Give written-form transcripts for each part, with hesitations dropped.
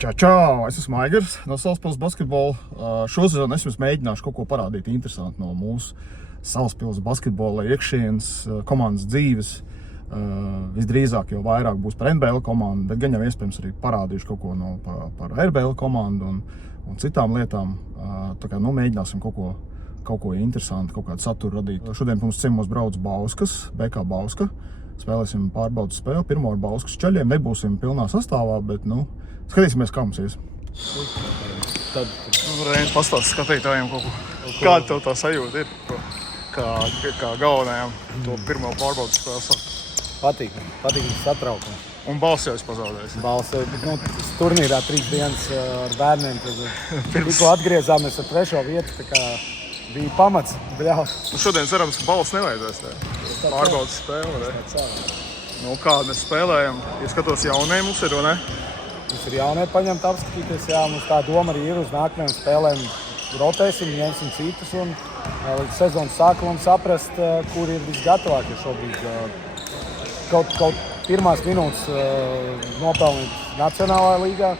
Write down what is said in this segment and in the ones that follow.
Čau! Es esmu Aigars no Salaspils basketbola. Šosezon es jums mēģināšu kaut ko parādīt interesantu no mūsu Salaspils basketbola iekšienes komandas dzīves. Visdrīzāk jau vairāk būs par NBL komandu, bet gan jau iespējams arī parādīšu kaut ko par RBL komandu un citām lietām. Tā kā mēģināsim kaut ko interesantu, kaut kādu saturu radīt. Šodien pie mums ciemos brauc Bauskas, BK Bauska. Spēlēsim pārbaudas spēli, pirmo ar Bauskas ceļiem. Nebūsim pilnā sastāvā, bet skatīsimies, kā mums ies. Tad varētu pastāstīt skatītājiem kaut ko. Kāda tev tā sajūta ir? Kā galvenajām to pirmo pārbaudas spēli sākt? Patīk satraukums. Un balss jau esi pazaudējis. Balss, turnīrā 3 dienas ar bērniem. Tikko atgriezāmies ar 3. vietu, tā kā bija pamats. Šodien cerams, ka balss nevajadzēs tā. Pārbaudas spēle. Kāda mēs spēlējam? Ja skatos jaunie mums ir, vai ne? Mums ir jaunie paņemt apskatīties, mums tā doma arī ir uz nākamajām spēlēm. Rotēsim, ņemsim citus un līdz sezonas sākumam saprast, kur ir visgatavākie šobrīd. Kaut pirmās minūtes nopelnīt Nacionālajā līgā.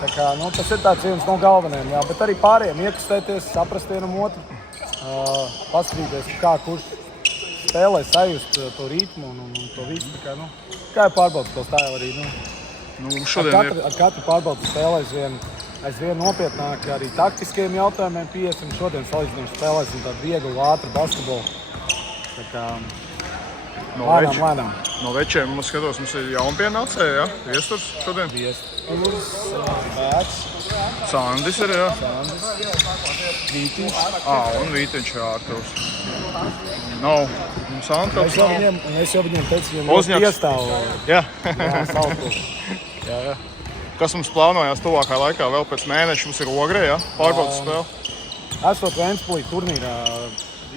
Tā kā, tas ir tāds viens no galvenajiem, bet arī pārējiem iekustēties, saprast vienam otru, paskatīties, kā kurš spēlē, sajust to ritmu un to visu. Kā ir pārbaudas, to stāv arī. Ar katru pārbaudas spēlē aizvien nopietnāk arī taktiskiem jautājumiem piesim. Šodien salīdzinām spēlēsim tādu vieglu, ātru basketbolu. Tā kā lēnām. No večiem mums skatos, mums ir jaunpienācēji, ja? Viesturs šodien? Viesturs, Bēts. Sandis ir, ja? Vītiņš. Un Vītiņš, jā, Arturs. Santovs nav. Es jau viņiem teicu, viņiem piestāvu. Jā. Salaspils. Jā. Kas mums plānojās tuvākā laikā? Vēl pēc mēneša mums ir Ogrē, ja? Pārbaudas spēle. Esot Ventspilī turnīrā,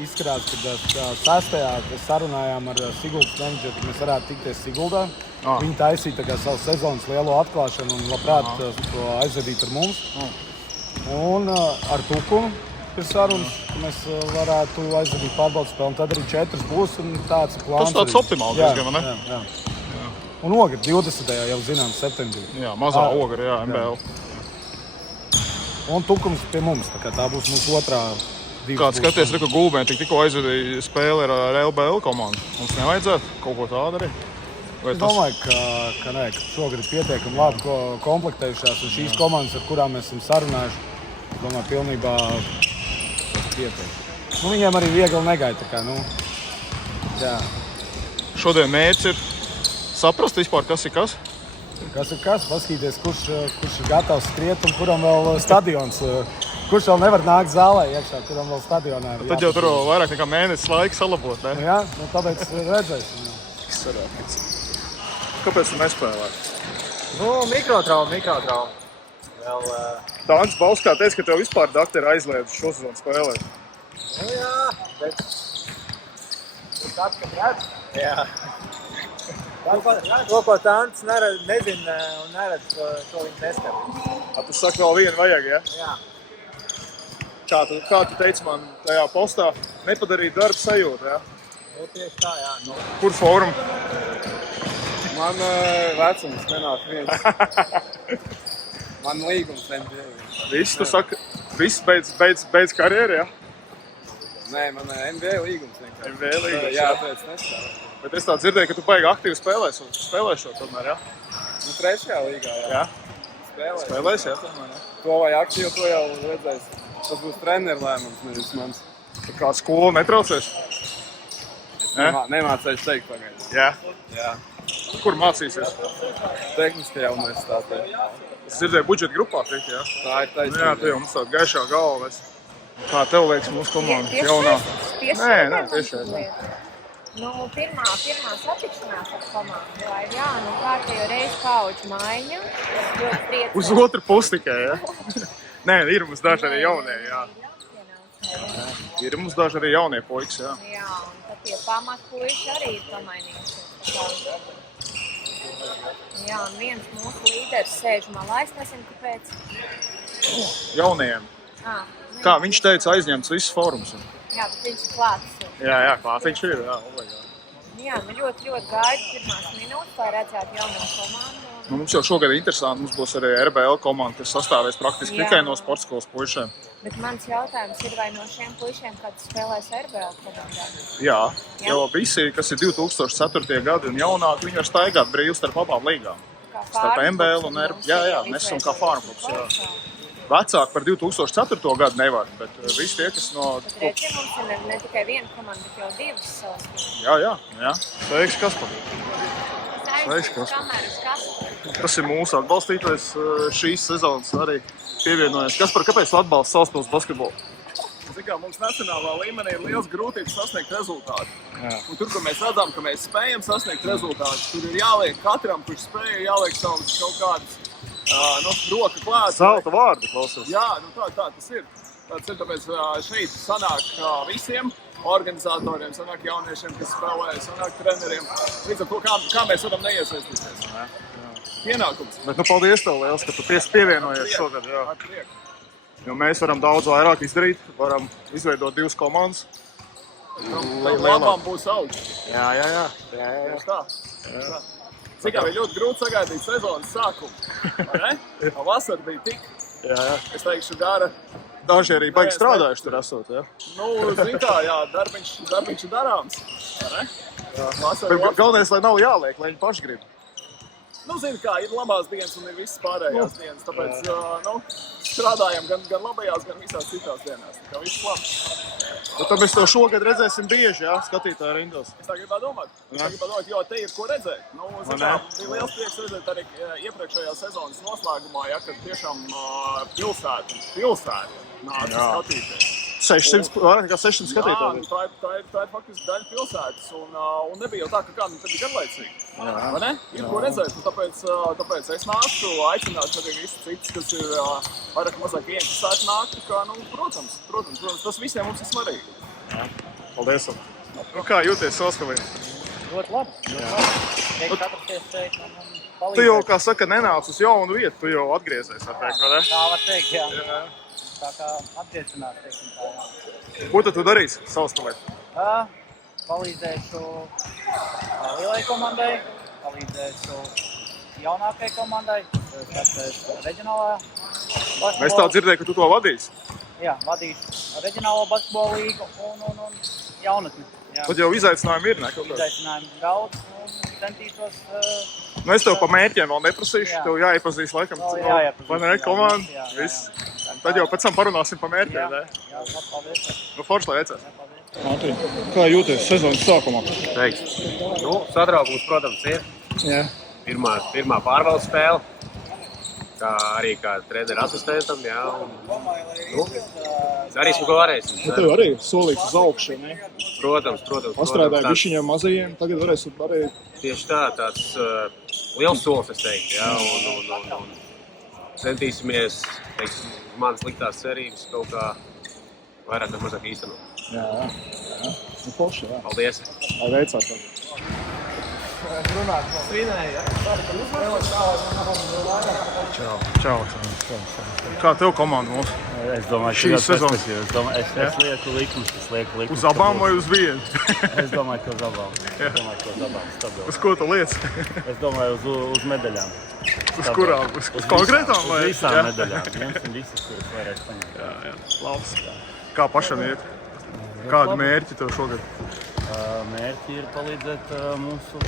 izskatās, ka 6. mēs sarunājām ar Siguldas menedžeru, ka mēs varētu tikties Siguldā. Viņi taisīja savu sezonas lielo atklāšanu un labprāt to aizvedīt ar mums. Un ar Tukumu ir sarunas, ka mēs varētu aizvedīt pārbaudas spēli. Un tad arī 4 būs un tāds plāns. Tas tāds optimāls diezgan, vai ne? Jā. Un Ogra 20. jau zinām septembrī. Jā, mazā Ogra, jā, MBL. Un Tukums pie mums, tā būs mūsu otrā. Kāds skaties, ka Gulbēn tikko aizvedīja spēli ar LBL komandu. Mums nevajadzētu kaut ko tādu arī? Es domāju, ka šogad ir pietiekami labi komplektējušās. Un šīs komandas, ar kurām mēs esam sarunājuši, es domāju, pilnībā pietiek. Viņiem arī viegli negaida. Jā. Šodien mērķis ir saprast vispār, kas ir kas? Kas ir kas? Paskatīties, kurš ir gatavs skriet un kuram vēl stadions. Kurš vēl nevar nākt zālē iekšā, kuram vēl stadionā ir. Tad jau tur vairāk nekā mēnesis laika salabot, ne? Jā, tāpēc redzēsim. Kāpēc tu nespēlē? Mikrotrauma. Tāns Bauskā teica, ka tev vispār dakteri aizliedz šo sezonu spēlēt. Jā, bet tad, kad redz. Jā. To, ko Tāns nezina un neredz, to viņi neskatās. Tu saki, vēl vienu vajag, ja? Jā. Kā tu teici man tajā postā, nepadarīt darbu sajūtu, ja? Tieši tā, jā. Kur fórum? Man vecums nenāk viens. Man līgums NBA. Viss, tu saki, viss beidz karjeru, ja? Nē, man NBA līgums vienkārši. NBA līgums, jā. Tāpēc nespēlē. Bet es tā dzirdēju, ka tu baigi aktīvi spēlēšot tomēr, ja? 3. līgā, jā. Spēlēs, jā, tomēr, ja? To vai aktīvi, to jau redzēs. Tas būs treneru lēmums, nevis mans. Kā skolu netraucēs? Es nemācēšu teikt pagaidām. Jā? Jā. Kur mācīsies? Tehniskajā universitātē. Es dzirdēju budžeta grupā, teikt, jā? Tā ir taisnība. Jā, tu jau mums tāda gaišā galva. Kā tev liekas mūsu komanda jaunā? Nē, tiešām. Pirmā satikšanās ar komandu, kārtējo reizi pauģu maiņa. Uz otru pusi tikai, ja? Nē, ir mums daži arī jaunie, jā. Ir mums daži arī jaunie puikas, jā. Jā, un tad tie pamatpuiši arī ir pamainījušies. Jā, un viens mūsu līderis sēž malā, es nezinu, kāpēc. Jaunajiem. Kā viņš teica, aizņemts viss fórums. Jā, bet viņš ir klāts. Jā, klāt viņš ir, jā. Jā, ļoti gaidu pirmās minūtes, lai redzētu jauno komandu. Nu, mums jau šogad ir interesanti, mums būs arī RBL komanda, kas sastāvēs praktiski tikai no sportskolas puišiem. Bet mans jautājums ir, vai no šiem puišiem kāds spēlēs RBL komandā? Jā, jo visi, kas ir 2004. gadi un jaunāki, viņi var staigāt brīvi starp abām līgām. Starp MBL un RBL. Jā, mēs esam kā farmklubs. Vecāki par 2004. gadu nevar, bet visi tie, kas no... Bet redzi, mums ir ne tikai viena komanda, bet jau divas savas. Jā. Sveiks, Kaspar. Sveiks, Kaspar. Tas ir mūsu atbalstītājs šīs sezonas arī pievienojies. Kaspar, kāpēc tu atbalsti Salaspils basketbolu? Mums nacionālā līmenī ir liels grūtības sasniegt rezultātu. Un tur, kur mēs redzam, ka mēs spējam sasniegt rezultātu, tur ir jāliek katram, kurš spēja, jāliek savus kaut kādas roka klāt. Zelta vārdi, klausos. Jā, tā tas ir. Tāpēc šeit sanāk visiem organizatoriem, sanāk jauniešiem, kas spēlē, sanāk treneriem. Līdz ar to, kā mēs varam neiesaistīties. Pienākums. Bet paldies tev liels, ka tu pievienojies šogad. Ar prieku. Jo mēs varam daudz vairāk izdarīt, varam izveidot 2 komandas. Labām būs augsts. Jā. Tā. Cik kā bija ļoti grūti sagaidīt sezonas sākumu. Vasara bija tik, es teikšu, gara. Daži arī baigi strādājuši tur esot, jā? Zin kā, darbiņš ir darāms. Galvenais, lai nav jāliek, lai viņi paši grib. Zin kā, ir labās dienas un ir visas pārējās dienas, tāpēc strādājam gan labajās, gan visās citās dienās. Tā kā viss labs. Bet tad mēs to šogad redzēsim bieži, jā, skatītāju rindos. Es tā gribētu domāt, jo te ir ko redzēt. Bija liels prieks redzēt arī iepriekšējā sezonas noslēgumā, kad tiešām pilsēta nāca skatīties. 600 skatītāji. Jā, tā ir faktiski daļa pilsētas, un nebija jau tā, ka kāda bija garlaicīga. Vai ne? Ir ko redzēt, un tāpēc es nāktu, aicinātu arī visus citus, kas ir vairāk mazāk ieinteresēti nākt, ka, protams, tas visiem mums ir svarīgi. Paldies. Kā jūties Salaspilī? Ļoti labi. Prieks atrasties šeit un palīdzēt. Tu jau, kā saka, nenāc uz jaunu vietu, tu jau atgriezies, var teikt, vai ne? Tā var teikt, jā. Tā kā atgriešanās, teiksim tā, jā. Ko tad tu darīsi Salaspilī? Palīdzēšu lielai komandai, palīdzēšu jaunākai komandai, tāpēc reģionālā basketbola. Es tā dzirdēju, ka tu to vadīsi. Jā, vadīšu reģionālo basketbola līgu un jaunatni. Jā. Tad jau izaicinājumi ir, ne? Izaicinājumi daudz un centīšos... Es tev pa mērķiem vēl neprasīšu, tev jāiepazīst laikam. Vai ne, komanda? Viss. Tad jau pēc tam parunāsim pa mērķiem, ne? Jā, paldies. Forši, lai veicās. Mārtiņ, kā jūties sezonas sākumā? Teiks. Sadraugums, protams, ir. Jā. Pirmā pārvaldes spēle. Kā arī kā treneru asistentam, jā. Darīsim, ko varēsim. Tev arī solīts uz augšu, ne? Protams. Pastrādāja bišķiņiem mazajiem, tagad varēsim arī... Tieši tāds liels solis, es teiktu, jā. Un centīsimies, teiksim, manas liktās cerības kaut kā vairāk vai mazāk īstenot. Jā. Forši, jā. Paldies. Lai veicās. Čau. Kā tev komanda mūsu? Es domāju, šīs sezonas. Es lieku likumus. Uz abām vai uz vienu? Es domāju, ka uz abām. Stabili. Uz ko tu liec? Es domāju, uz medaļām. Uz kurām? Uz konkrētām? Uz visām medaļām. Ņemsim visas, kuras varēs paņemt. Jā. Labs. Kā pašam iet? Kādi mērķi tev šogad? Mērķi ir palīdzēt mūsu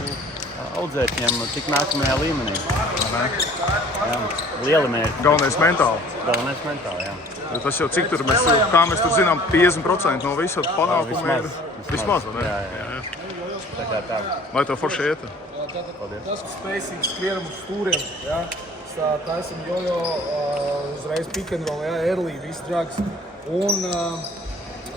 audzētņiem tik nākamajā līmenī. Jā, liela mērķi. Galvenais mentāli. Galvenais mentāli, jā. Tas jau cik tur mēs, kā mēs tur zinām, 50% no visu panākumu ir. Vismaz, vai ne? Jā. Lai tev forši iet. Paldies. Tas, ka spēcīgi skrienam uz stūriem, jā. Taisam jojo, uzreiz pick and roll, jā, early, viss drags. Un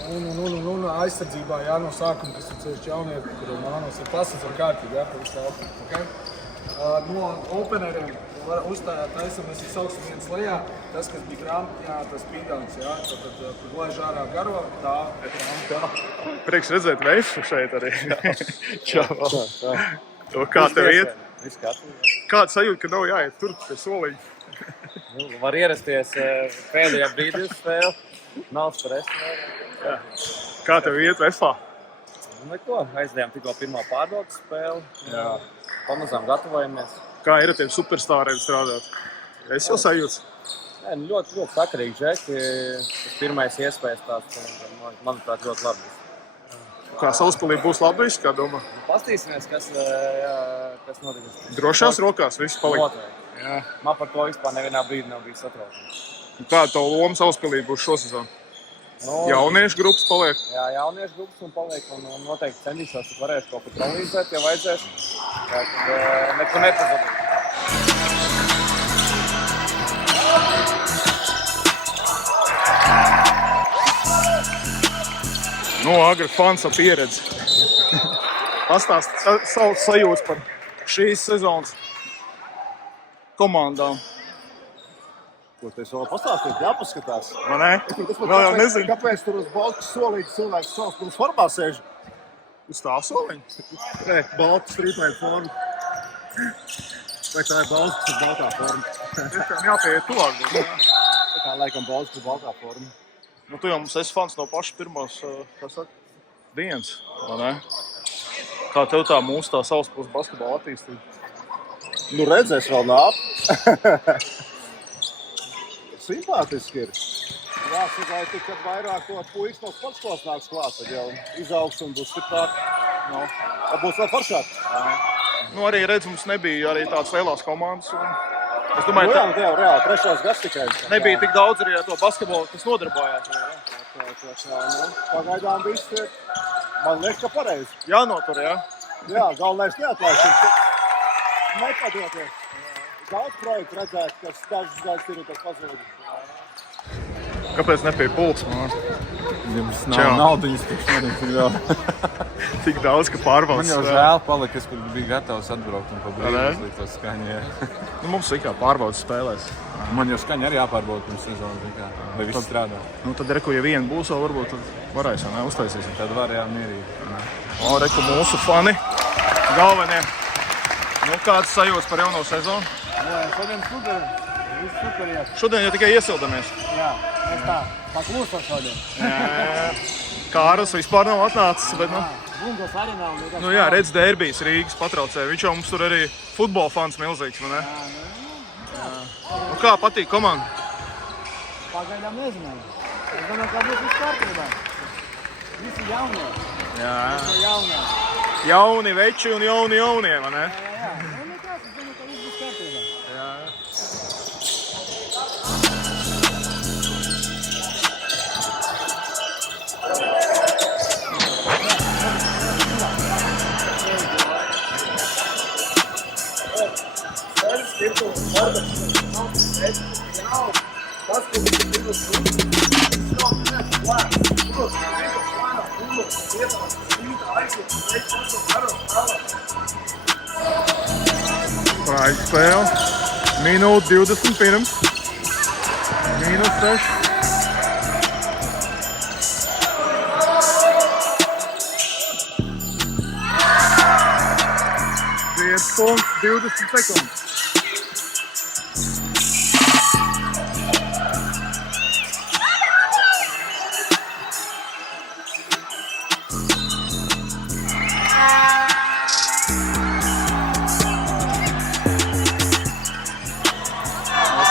aizsardzībā, jā, no sākuma, kas ir ceļš jaunieti, kuriem mānos ir pasadzam kārtīgi, jā, pa visu lauku, okay? No openeriem uzstājāt taisam, mēs sauksim viens lejā, tas, kas bija grāmatā, tas pīdāns, jā, tad, kur laiž ārā garo, tā. Prieks redzēt Veifu šeit arī. Čau. Kā tev iet? Kāda sajūta, ka nav jāiet tur pie soliņa? Var ierasties pēdējā brīdī uz spēli. Nav stresa. Kā tev iet Veifā? Neko, aizdējām tikko pirmā pārbaudas spēli. Pamazām gatavojamies. Kā ir ar tiem superstāriem strādāt? Es jau sajūtu. Nē, nu ļoti sakarīgi džeki. Tas pirmais iespējas tāds, manuprāt, ļoti labi. Kā Salaspilī būs labi, kā domā? Pastīsimies, kas notiks. Drošās rokās viss palika. Noteikti. Jā. Man par to vispār nevienā brīdī nav bijis satraukums. Kāda tev loma Salaspilī būs šosezon? Nu, Jauniešu grupas paliek? Jā, jauniešu grupas un paliek. Un noteikti centīšos, ka varēšu kaut ko palīdzēt, ja vajadzēs. Tad neko nepazudīt. Nu, Agri fans ar pieredzi. Pastāst savu sajūtas par šīs sezonas komandām. Ko te vēl pastāstīt? Jāpaskatās. Vai ne? Vēl jau nezinu. Kāpēc tur uz Baltas solīti cilvēks Salaspils formā sēž? Uz tā soliņa? Nē, Baltas strīpēja forma. Vai tā ir Baltas ar baltā forma? Tiešām jāpieiet tuvāk. Tā kā laikam Baltas ar baltā forma. Nu, tu jau mums esi fans no paša pirmās, kā saka, dienas, vai ne? Kā tev tā mūsu tā Salaspils basketbola attīstība? Nu, redzēs vēl nāk. Simpātiski ir. Jāsaka, kad vairāk to puikas no sportskolas nāks klāt, tad jau izaugs un būs stiprāk. No, tad būs vēl foršāk. Nu, arī redz, mums nebija arī tādas lielās komandas. Es domāju, nu, jā, reāli, trešās gads tikai. Nebija tik daudz arī ar to basketbolu, kas nodarbājās. Pagaidām viss ir, man liekas, ka pareizi. Jānotur, jā? Jā, galvenais neatlaist. Nepadoties. Daudz projektu redzēt, kas dažas gadus ir un tas pazūd. Kāpēc nepie pults, man? Jums nav naudiņas, ka šodien tik vēl. Tik daudz, ka pārbaudas. Man jau žēl palika, es biju gatavs atbraukt un pabrīdus līdz to skaņu. Nu, mums ir kā pārbaudas spēlēs. Man jau skaņa arī jāpārbauda pirms sezonas. Vai viss strādā? Nu, tad reku, ja viena būs, vēl varbūt tad varēs, vai ne, uztaisīsim. Tad var mierīgi. O, reku, mūsu fani, galvenie. Nu, kāds sajūtas par jauno sezonu? Jā, šodien super. Viss super iet. Šodien jau tikai iesildamies. Jā, mēs tā. Paklūstam šodien. Kāras vispār nav atnācis, bet, nu... Bungos arī nav. Nu jā, redz, derbijs Rīgas patraucēja. Viņš jau mums tur arī futbola fans milzīgs, vai ne? Jā. Nu kā patīk komanda? Pagaidām nezinām. Es domāju, ka būs viss kārtībā. Visi jaunie. Jā. Visi jaunie. Jauni veči un jaunie, vai ne? Jā. Nu, nekas, es domāju, ka viss būs kārtībā. Jā. Praik spēle. Minūte 20 pirms. -6. Stundas 20 sekundes.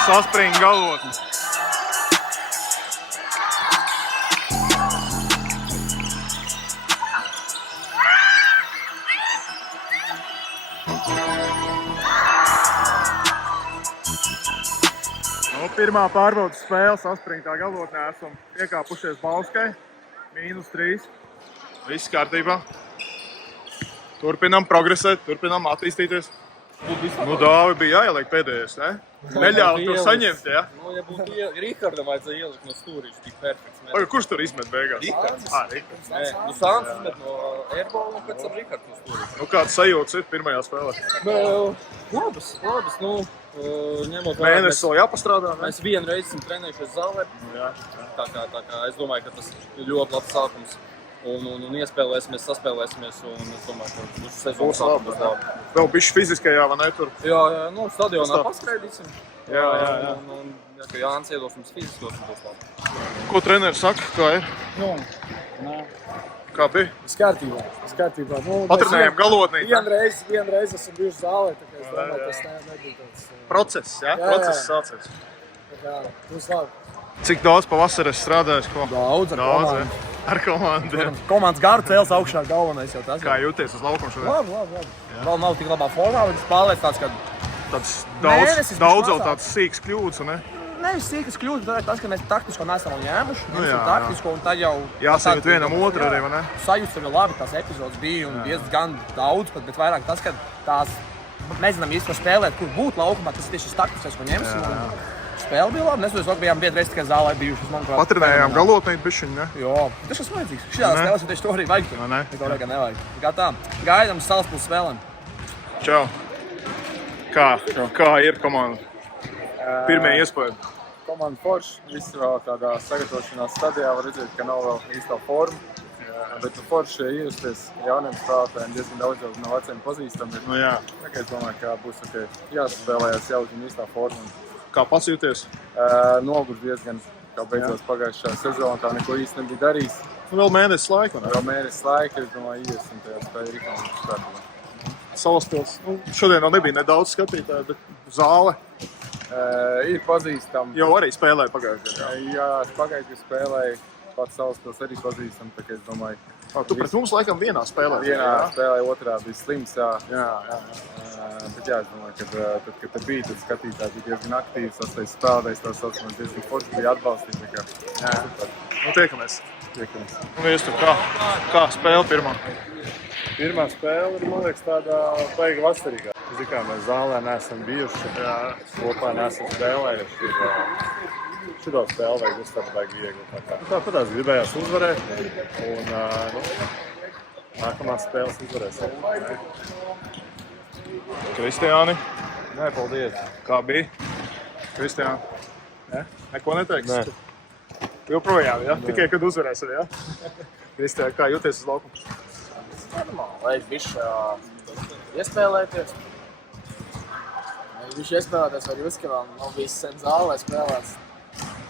Saspringa galotni. Pirmā pārbaudas spēle saspringtā galotnē esam piekāpušies Bauskai. -3. Viss kārtībā. Turpinam progresēt, turpinam attīstīties. Nu, Dāvi bija jāieliek pēdējais, ne? Neļāva to saņemt, ja? Nu, ja būtu Rihardam vajadzēja ielikt no stūriņš, tik perfekts. Pagaid, kurš tur izmet beigās? Rihards. Rihards. Nē, nu Sāns izmet no airballu un pēc tam Rihards no stūriņš. Nu, kāds sajūtas ir pirmajā spēlē? Labas, nu, ņemot vērā. Mēnesis vēl jāpastrādā, ne? Mēs vienu reizi esam trenējušies zālē. Jā. Tā kā es domāju, ka tas ir ļoti labs sākums. Un iespēlēsimies, saspēlēsimies, un es domāju, ka būs sezonas sākums būs labi. Vēl bišķi fiziskajā, vai ne, tur? Jā, nu, stadionā paskreidīsim. Jā. Un, ja Jānis iedos mums fiziskos, būs labi. Ko treneris saka, kā ir? Nu, nē. Kā bija? Viss kārtībā. Nu, Patrenējām galotnī. Vienreiz esam bijuši zālē, tā kā es domāju, tas nebija tāds... Process, jā? Jā. Process sācies. Tā kā, būs labi. Cik daudz pavasarī esi strādājis? Ko? Daudz ar komandu. Ar komandu. Jā. Komandas garu cēls augšā galvenais jau tas. Kā jūties uz laukuma šodien? Labi. Vēl nav tik labā formā, bet spēlēs tāds, ka... Tāds Mēnesis daudz vēl mazāk. tāds sīks kļūdas, un ne? Nevis sīkas kļūdas, bet tas, ka mēs taktisko nesam vēl ņēmuši. Nu jā, Taktisko, un tad jau... Jāsajūt vienam otru arī, vai ne? Sajūta sev labi, tās epizodes bija, un diezgan daudz, bet vairāk tas, ka tās... Nezinām īsti spēlēt, kur būt laukumā, tas ir tieši šis taktiskais, ko ņemsim. Spēle bija labi, nesados, ka bijām biedreiz tikai zālē bijuši. Patrenējām galotnīt bišķiņu, ne? Jo, tas ir vajadzīgs. Šajā spēlēs tieši to arī vajag. Neko vajag nevajag. Kā tā, gaidām Salaspils spēlēm. Čau. Kā ir komanda? Pirmie iespēja. Komanda forša, visi vēl tādā sagatavošanās stadijā, var redzēt, ka nav vēl īstā forma. Bet forši iejusties jauniem spēlētājiem, diezgan daudz jau no veciem pazīstami. Nu jā. Tā kā es domāju, ka būs ok. Jāsaspēlējās jautājumi īstā forma. Kā pats jūties? Noguris diezgan, kā beidzot pagājušā sezonā, tā neko īsti nebija darījis. Nu vēl mēnesis laika, ne? Vēl mēnesis laika, es domāju, iesim tajā spēlē rīkām startībā. Salaspils. Nu, šodien vēl nebija nedaudz skatītāji, bet zāle Ir pazīstami. jau arī spēlēja pagājušajā. Jā, pagājušajā spēlēju. Pats Salaspils arī pazīstam, tā kā es domāju. Tu pret mums laikam vienā spēlē. Vienā spēlē, otrā bija slims, jā. Jā. Bet jā, es domāju, ka kad te bija, tad skatītāji bija diezgan aktīvi, sastais spēlētājs, tā saucamais diezgan forši bija atbalstīt, tā kā. Jā. Nu, tiekamies. Tiekamies. Un Viestur, kā spēle pirmā? Pirmā spēle ir, man liekas, tāda baiga vasarīgā. Zini kā, mēs zālē neesam bijuši, kopā neesam spēlējuši. Šito spēli vajag uzstāt baigi viegli. Tāpatās gribējās uzvarēt, un nākamās spēles uzvarēsim. Kristiāni, Nē, paldies. kā bija? Kristiāni, neko neteiksi? Nē. Joprojām, ja? Tikai, kad uzvarēsim, ja? Kristiāni, kā jūties uz laukuma? Normāli, vajag bišķi iespēlēties. Bišķi iespēlēties var jūs, ka vēl nav bijis sen zālē spēlēts.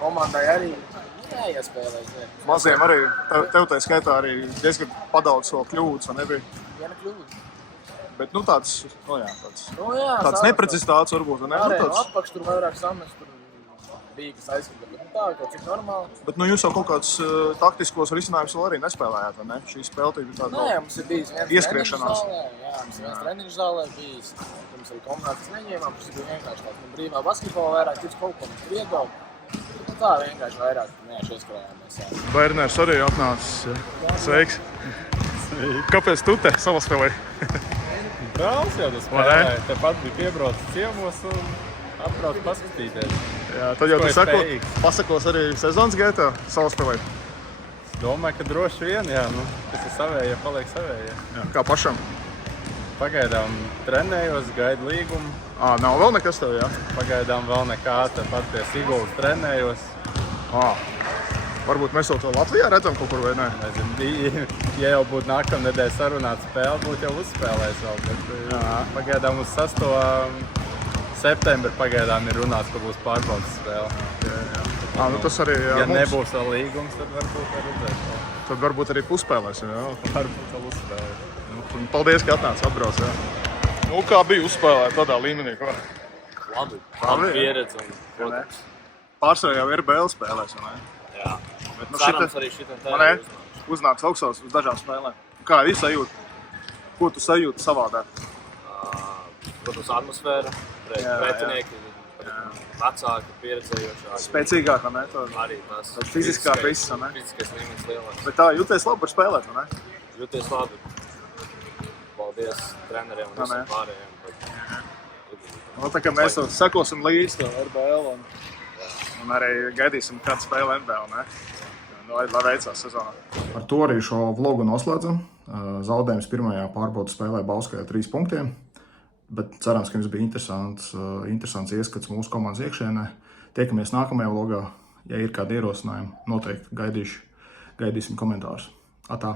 Komandai arī jāiespēlēs. Maziem arī, tev tā skaitā arī diezgan padaudz vēl kļūdas, vai nebija? Viena kļūda. Bet, nu, tāds Tāds neprecizitāts varbūt, vai ne? Arī Nu, no tāds... apakš tur vairāk samest, tur bija, kas aizsūta. Bet tā, kaut cik normāli. Bet, nu, jūs jau kaut kādus taktiskos risinājumus vēl arī nespēlējāt, vai ne? Šī spēle bija tāda Nē, mums ir bijis viens ieskriešanās. Mums ir viens treniņš zālē bijis. Mums arī kombinācijas neņēmām, tas bija vienkārši tāds. Nu, brīvā basketbolā vairāk tiks kaut ko mums iegūt. Nu, tā vienkārši vairāk vienkārši ieskrējāmies. Berners arī atnācis. Sveiks! Kāpēc tu te Salaspilī? Brālis jau tas spēlēja. Tepat bija piebraucis ciemos un atbrauc paskatīties. Jā, tad jau Ko tu ir sako, spējīgs. pasakos arī sezonas gaitā Salaspilī. Domāju, ka droši vien, jā, nu, kas ir savējie, paliek savējie. Jā, kā pašam? Pagaidām trenējos, gaidu līgumu. Nav vēl nekas tev, jā? Pagaidām vēl nekā, tāpat pie Siguldas trenējos. Varbūt mēs jau to Latvijā redzam kaut kur, vai ne? Nezinu, ja jau būtu nākamā nedēļa sarunāta spēle, būtu jau uzspēlējis vēl. Bet pagaidām uz 6. septembri pagaidām ir runāts, ka būs pārbaudas spēle. Nu tas arī Ja mums, nebūs vēl līgums, tad varbūt arī redzēs. tad varbūt arī pusspēlēsim, jā? Varbūt vēl uzspēlēt. Un paldies, ka atnāc atbrauc, jā? Nu, kā bija uzspēlēt tādā līmenī, ko? Labi. Labi, Pieredze. Pārsvarā jau RBL spēlēs, vai ne? Jā. Bet, nu, Cerams arī šitam tā. Man uznāks augstās uz dažām spēlēm. Kā ir sajūta? Ko tu sajūti savādāk? Protams, atmosfēra, pretinieki, vecāki, pieredzējošāki. Spēcīgāk, vai ne? Arī tas Fiziskā viss, vai ne? Fiziskais līmenis lielāks. Bet tā jūties labi par spēlēt, vai ne? Jūties labi. Paldies treneriem un visiem pārējiem. Nu, tā kā mēs jau sekosim līdzi to RBL un arī gaidīsim kādu spēli NBL, ne? Lai veicās sezonā. Ar to arī šo vlogu noslēdzam. Zaudējums pirmajā pārbaudas spēlē Bauskajā 3 punktiem. Bet cerams, ka jums bija interesants ieskats mūsu komandas iekšēnē. Tiekamies nākamajā vlogā. Ja ir kādi ierosinājumi, noteikti gaidīsim komentārus. Atā!